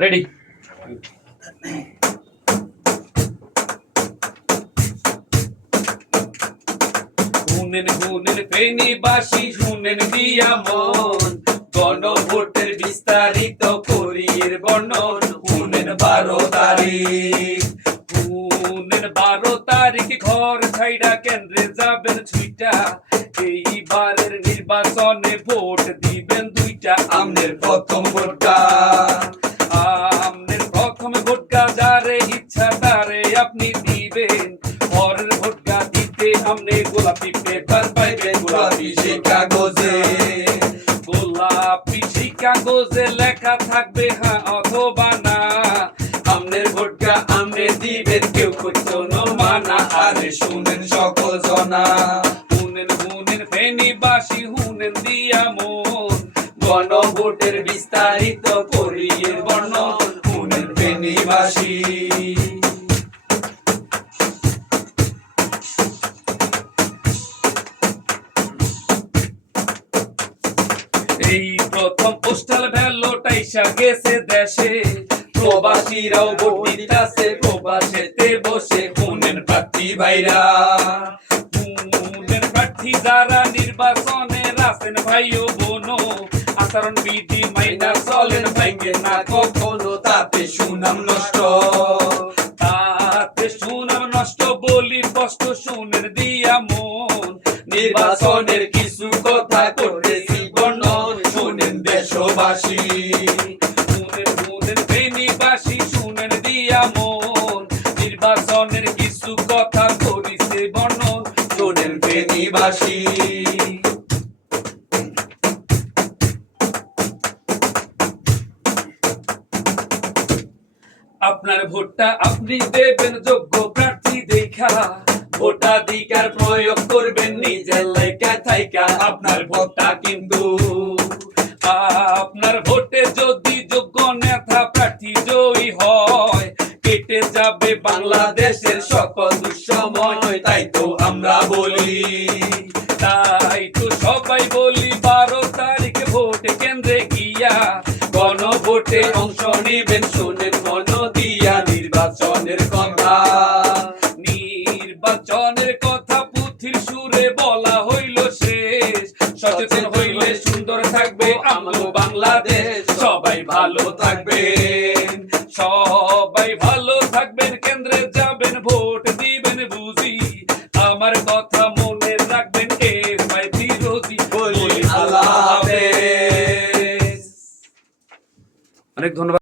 Ready. শুনেন শুনেন ফেনীবাসী, শুনেন দিয়া মন, গণভোটের বিস্তারিত করির বর্ণন। শুনেন 12 তারিখ, শুনেন 12 তারিখ ঘর ছাইড়া কেন্দ্রে যাবেন ছুইটা। এইবারের নির্বাচনে ভোট দিবেন দুইটা। আমনের প্রথম ভোটটা, আমনের প্রথম ভোটটা যারে ইচ্ছা তারে আপনি দিবেন। পরের ভোটটা দিতে আমনে গোলাপি পেপার পাইবেন, গোলাপি সেই কাগজে, গোলাপি সেই কাগজে লেখা থাকবে হ্যাঁ অথবা না। আমনের ভোটটা আমনে দিবেন, কেউ করতো না মানা। আরে শুনেন সকল জনা, শুনেন শুনেন ফেনীবাসী, শুনেন দিয়া মন, গণভোটের বিস্তারিত করির বর্ণন। শুনেন ফেনীবাসী। এই প্রথম পোস্টাল ব্যালট আইসা গেছে দেশে, প্রবাসীরাও ভোট দিতাছে প্রবাসেতে বসে। শুনেন প্রার্থী ভাইরা, শুনেন প্রার্থী যারা নির্বাচনে আছেন ভাই ও বোনো, আচরণ বিধি মাইনা চলেন, ভাঙ্গেন না কখনো তাতে সুনাম নষ্ট, তাতে সুনাম নষ্ট বলি স্পষ্ট। শুনেন দিয়া মন, নির্বাচনের কিছু কথা করতেছি বর্ণন। শুনেন দেশবাসী, শুনেন শুনেন ফেনীবাসী, শুনেন দিয়া মন, নির্বাচনের কিছু কথা করিছে বর্ণন। শুনেন ফেনীবাসী। আপনার ভোটটা আপনি দেবেন যোগ্য প্রার্থী দেখা, ভোটাধিকার প্রয়োগ করবেন নিজের লেখা থাইকা। আপনার ভোটটা কিন্তু, আপনার ভোটে যদি যোগ্য নেতা প্রার্থী জয়ী হয়, কেটে যাবে বাংলাদেশের সকল দুঃসময়। তাই তো আমরা বলি, তাই তো সবাই বলি, 12 তারিখ ভোট কেন্দ্রে গিয়া গণভোটে অংশ নেবেন। শুনেন মন দিয়া নির্বাচনের কথা, নির্বাচনের কথা পুথির সুরে বলা হইল শেষ। সচেতন হইলে সুন্দর থাকবে আমগো বাংলাদেশ। সবাই ভালো থাকবেন, সবাই ভালো থাকবেন, কেন্দ্রে যাবেন ভোট দিবেন বুঝি। আমার কথা মনে রাখবেন, ভাই ফিরোজি বলি আল্লাহ হাফেজ। অনেক ধন্যবাদ।